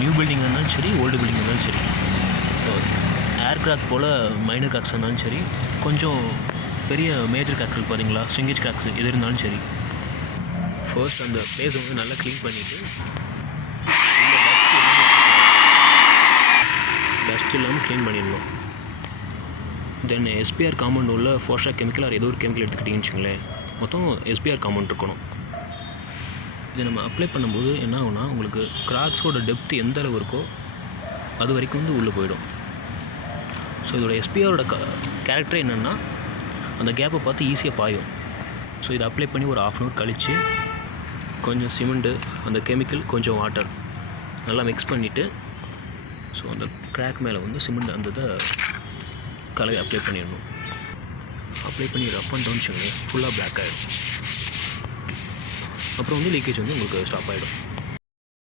New building இருந்தாலும் சரி, old building இருந்தாலும் சரி, ஏர் கிராக் போல் மைனர் கிராக்ஸ் இருந்தாலும் சரி, கொஞ்சம் பெரிய மேஜர் கிராக் இருக்குது பார்த்தீங்களா, ஸ்விங்கேஜ் கிராக்ஸ் எது இருந்தாலும் சரி, ஃபர்ஸ்ட் அந்த பிளேஸை வந்து நல்லா க்ளீன் பண்ணிவிட்டு டஸ்ட் இல்லாமல் க்ளீன் பண்ணிடணும். தென் எஸ்பிஆர் காம்பவுண்ட் உள்ள ஃபோர்ஷா கெமிக்கல் ஆர் ஏதோ ஒரு கெமிக்கல் எடுத்துக்கிட்டிங்கன்னு வச்சுங்களேன், மொத்தம் எஸ்பிஆர் காம்பவுண்ட் இருக்கணும். இதை நம்ம அப்ளை பண்ணும்போது என்ன ஆகுனா, உங்களுக்கு கிராக்ஸோட டெப்த் எந்த அளவு இருக்கோ அது வரைக்கும் வந்து உள்ளே போயிடும். ஸோ இதோட எஸ்பிஆரோட கேரக்டர் என்னென்னா, அந்த கேப்பை பார்த்து ஈஸியாக பாயும். ஸோ இதை அப்ளை பண்ணி ஒரு 1/2 hour கழித்து கொஞ்சம் சிமெண்ட்டு, அந்த கெமிக்கல், கொஞ்சம் வாட்டர் நல்லா மிக்ஸ் பண்ணிவிட்டு, ஸோ அந்த கிராக் மேலே வந்து சிமெண்ட் அந்த இதை கலவை அப்ளை பண்ணிடணும். அப்ளை பண்ணி ரஃப் அண்ட் டவுன் வச்சுக்கோங்க, ஃபுல்லாக பிளாக் ஆகிடும். அப்புறம் வந்து லீக்கேஜ் வந்து உங்களுக்கு ஸ்டாப் ஆகிடும்.